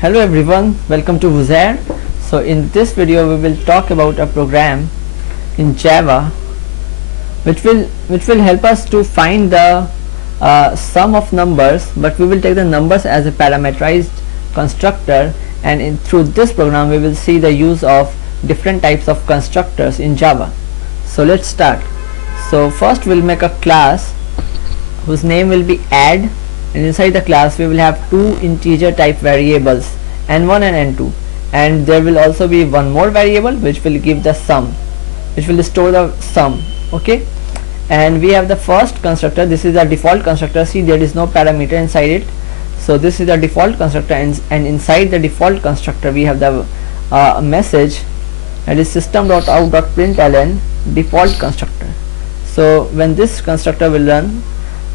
Hello everyone, welcome to VuzzaRe. So in this video we will talk about a program in Java which will help us to find the sum of numbers, but we will take the numbers as a parameterized constructor, and through this program we will see the use of different types of constructors in Java. So let's start. So first we'll make a class whose name will be add, and inside the class we will have two integer type variables n1 and n2, and there will also be one more variable which will give the sum, which will store the sum. Okay, and we have the first constructor. This is the default constructor. See, there is no parameter inside it, so this is the default constructor, and inside the default constructor we have the message, that is system.out.println default constructor. So when this constructor will run,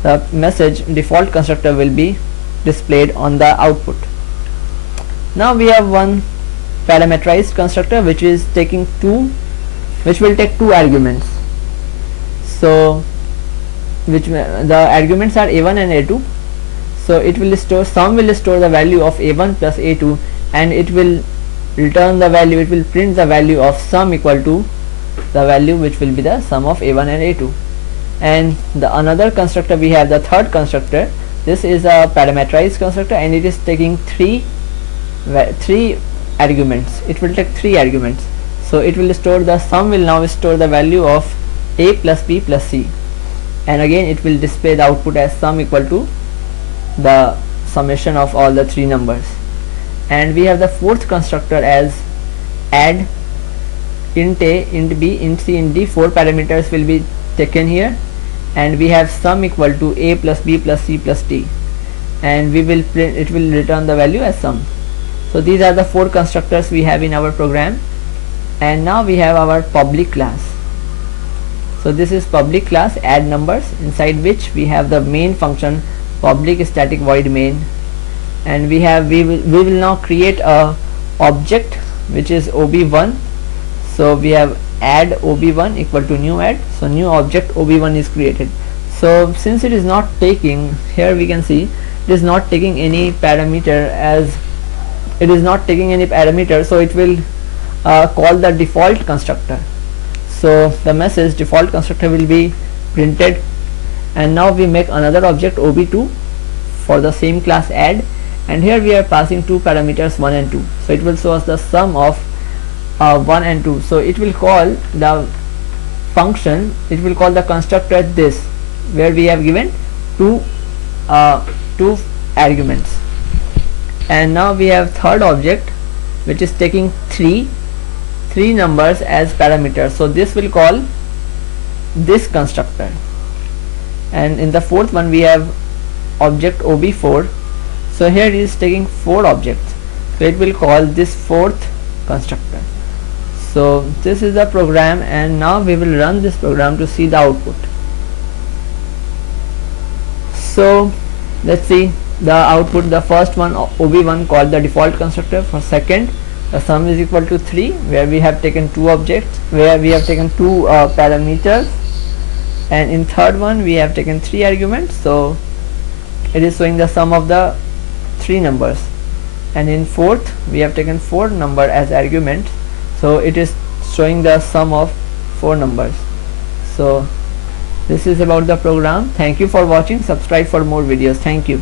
the message default constructor will be displayed on the output. Now we have one parameterized constructor which will take two arguments. So the arguments are a1 and a2. So it will store, sum will store the value of a1 plus a2, and it will return the value, it will print the value of sum equal to the value which will be the sum of a1 and a2. And the another constructor, we have the third constructor. This is a parameterized constructor, and it is taking three arguments. It will take three arguments. So it will store, the sum will now store the value of a plus b plus c, and again it will display the output as sum equal to the summation of all the three numbers. And we have the fourth constructor as add int a, int b, int c, int d. Four parameters will be taken here, and we have sum equal to a plus b plus c plus d, and we will print, it will return the value as sum. So these are the four constructors we have in our program. And now we have our public class. So this is public class add numbers, inside which we have the main function public static void main, and we will now create a object which is ob1. So we have add ob1 equal to new add, so new object ob1 is created. So since it is not taking, here we can see it is not taking any parameter, so it will call the default constructor. So the message default constructor will be printed, and now we make another object ob2 for the same class add, and here we are passing two parameters 1 and 2. So it will show us the sum of 1 and 2. So it will call the function, it will call the constructor this, where we have given two arguments. And now we have third object which is taking three numbers as parameters. So this will call this constructor. And in the fourth one we have object ob4. So here it is taking four objects, so it will call this fourth constructor. So this is the program, and now we will run this program to see the output. So let's see the output. The first one, ob1, called the default constructor. For second, the sum is equal to 3, where we have taken two objects, where we have taken two parameters, and in third one we have taken three arguments, so it is showing the sum of the three numbers. And in fourth we have taken four number as argument, so it is showing the sum of four numbers. So this is about the program. Thank you for watching. Subscribe for more videos. Thank you.